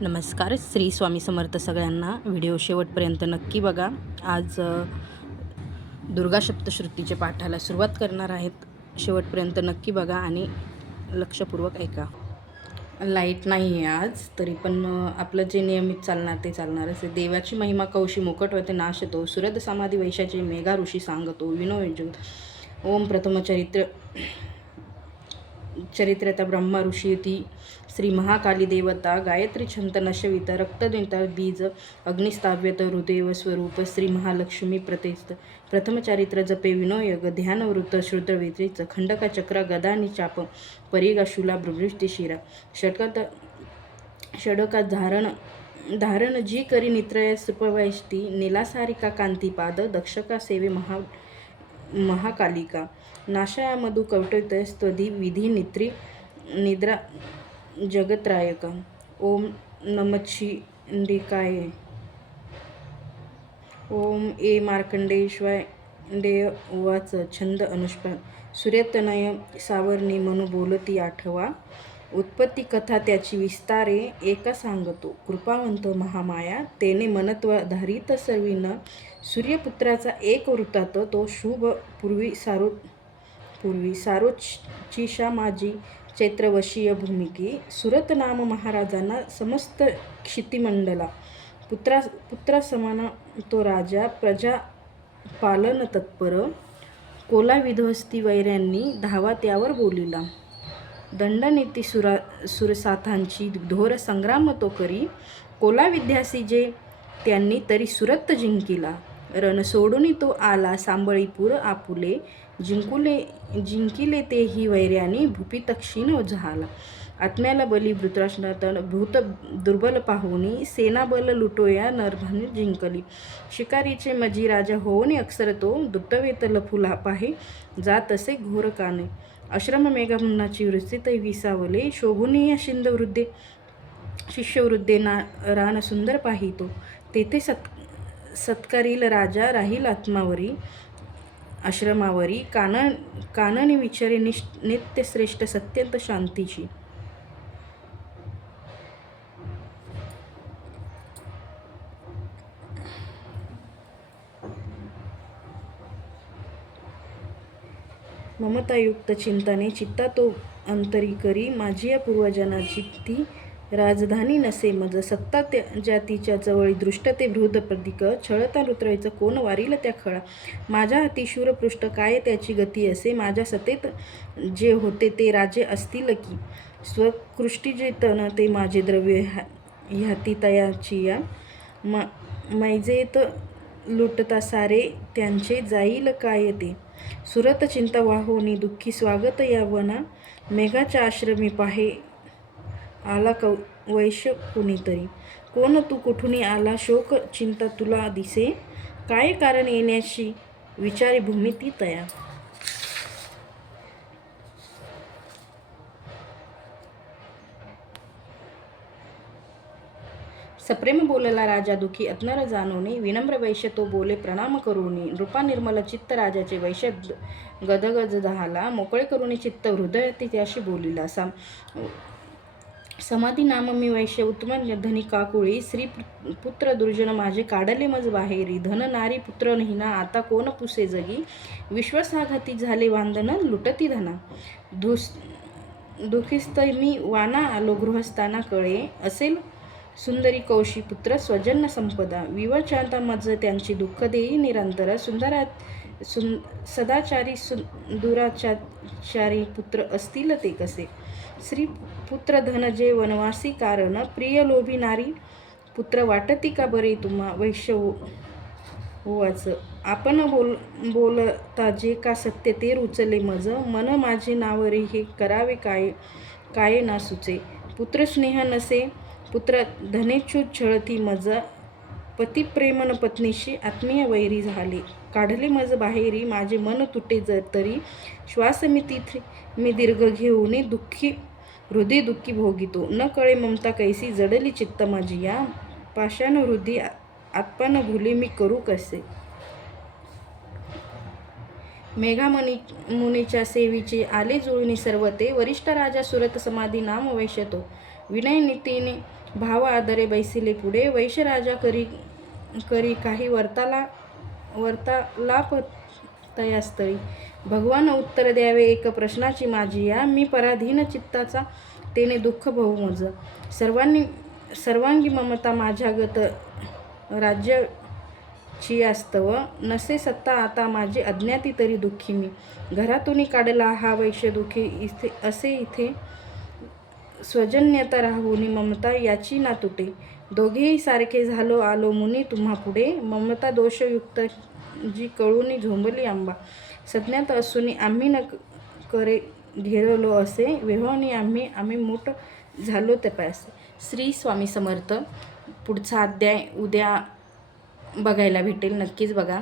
नमस्कार. श्री स्वामी समर्थ सगळ्यांना. व्हिडिओ शेवटपर्यंत नक्की बघा. आज दुर्गा सप्तशृतीचे पाठाला सुरुवात करणार आहेत. शेवटपर्यंत नक्की बघा आणि लक्षपूर्वक ऐका. लाईट नाही आहे आज, तरी पण आपलं जे नियमित चालणार ते चालणारच आहे. देवाची महिमा कौशी मुकटवते नाशतो, सुरद समाधी वैशाचे मेघा ऋषी सांगतो, विनोद ओम चरित्रता ब्रह्मा ऋषी श्री महाकाली देवता गायत्री छंत नशवित रक्तद्विता बीज अग्निस्ताव्यत हृदय स्वरूप श्री महालक्ष्मी प्रथम चारित्र जपे विनोयोग ध्यानवृत्त श्रुतवित्रीच खंडका चक्र गदानी चाप परिगा शूला भृष्टी शिरा षडका धारण जी करी नित्रय सुपवैष्टी नीलासारिका कांतीपाद दक्षका सेवे महाकालिका नाशया मधु कवटयस्तधी विधी निद्रा जगत्रायका. ओम नमच्छिंदिकाय. ओम ए मार्कंडेय उवाच. छंद अनुष्पान. सूर्यतनय सावर्णी मनु बोलती आठवा, उत्पत्ती कथा त्याची विस्तारे एका सांगतो. कृपावंत महामाया तेने मनत्व धारित सर्वीन, सूर्यपुत्राचा एक वृत्तात तो शुभ पूर्वी सारोचिषा माझी चैत्रवशीय भूमिकी. सुरत नाम महाराजांना समस्त क्षितिमंडला, पुत्रा समान तो राजा प्रजा पालन तत्पर. कोला विध्वस्ती वैऱ्यांनी धावा त्यावर बोलिला, दंडनीती सुरसाथांची घोर संग्राम तो करी. कोला विद्यासी जे त्यांनी तरी सुरत जिंकिला, रण सोडून तो आला सांबळीपूर आपुले. जिंकिले तेही वैऱ्यानी भूपितक्षीण झाला. आत्म्याला बली वृत्राशनातन भूत दुर्बल पाहुनी, सेनाबल लुटोया नरधन जिंकली. शिकारीचे मजी राजा होऊन अक्षर तो, दुट्टवेत लफुला पाहे जात असे घोर काने. आश्रम मेघामुनाची वृत्तीत विसावले, शोभुनीय शिष्यवृद्धे रान सुंदर पाहितो. तेथे सत्कारील राजा राहील आत्मावरी आश्रमावरी. काननी विचारे नित्यश्रेष्ठ सत्यंत शांतीची. ममतायुक्त चिंताने चित्ता तो अंतरी करी. माझी या पूर्वजनाची ती राजधानी नसे मज, सत्ता जातीच्या जवळी दृष्ट ते बृहद प्रतीक. छळता लुत्रायचं कोण वारील त्या खळा, माझ्या हाती शूरपृष्ठ काय त्याची गती असे. माझ्या सतेत जे होते ते राजे असतील की, स्वकृष्टी जे तन ते माझे द्रव्य ह्याती तयाची या. मैजेत लुटता सारे त्यांचे जाईल काय ते, सुरत चिंता वाहोनी दुःखी स्वागत या वना. मेघाच्या आश्रमी पाहे आला वैश्य कुणीतरी, कोण तू कुठून आला शोक चिंता तुला दिसे. काय कारण येण्याची विचारी भूमी ती तया. सप्रेम बोलला राजा दुखी अज्ञर जाणोनी, विनम्र वैश्य तो बोले प्रणाम करुणी. नृपा निर्मल चित्त राजाचे वैश्य गदगद झाला, मोकळे करुणी चित्त हृदय त्याशी बोलिला. समाधी नाम मी वैश्य उत्तम धनी काकुळी, स्त्री पुत्र दुर्जन माझे काढले मज बाहेरी. धन नारी पुत्र हिना आता कोण पुसे जगी, विश्वासाघाती झाले वांदन लुटती धना. दुखीस्त मी वाना आलो गृहस्थाना कळे, असेल सुंदरी कौशी पुत्र स्वजन संपदा. विवचांता मज त्यांची दुःख देई निरंतर, सदाचारी दुराचारी पुत्र असतील ते कसे. श्री पुत्र धन जे वनवासी कारण, प्रिय लोभी नारी पुत्र वाटती का बरे तुम्हा. वैश्य उवाच. आपण बोलता जे का सत्य ते रुचले मज, मन माझे नावरे हे करावे काय ना सुचे. पुत्र स्नेह नसे पुत्र धनेच्छू छळती मज, पती प्रेमन पत्नीशी आत्मीय वैरी झाले. काढले मज बाहेरी माझे मन तुटे जर तरी, श्वास मी दीर्घ घेऊन हृदय दुःखी भोगितो. न कळे ममता कैसी जडली चित्त माझी या, पाषाण हृदय आत्मा भुले मी करू कसे. मेघामुनीच्या सेवीचे आले जुळणी सर्व ते, वरिष्ठ राजा सुरत समाधी नाम वैश्यतो. विनय नीतीने भाव आदरे बैसिले पुढे, वैश्य राजा करी करी काही वर्तालाप तयास्थळी. भगवान उत्तर द्यावे एक प्रश्नाची माझी या, मी पराधीन चित्ताचा तेने दुःख बहु मज. सर्वांगी ममता माझ्यागत राज्याची यास्तव, नसे सत्ता आता माझी अज्ञाती तरी दुःखी मी. घरातून काढला हा वैश्य दुःखी असे इथे स्वजन्यता राहुनी ममता याची ना तुटे. दोघेही सारखे झालो आलो मुनी तुम्हा पुढे, ममता दोषयुक्त जी कळूनी झोंबली आंबा. सज्ञात असूनी आम्ही न करे घेरलो असे, वेव्हाणी आम्ही मूठ झालो तपासे. श्री स्वामी समर्थ. पुढचा अध्याय उद्या बघायला भेटेल, नक्कीच बघा.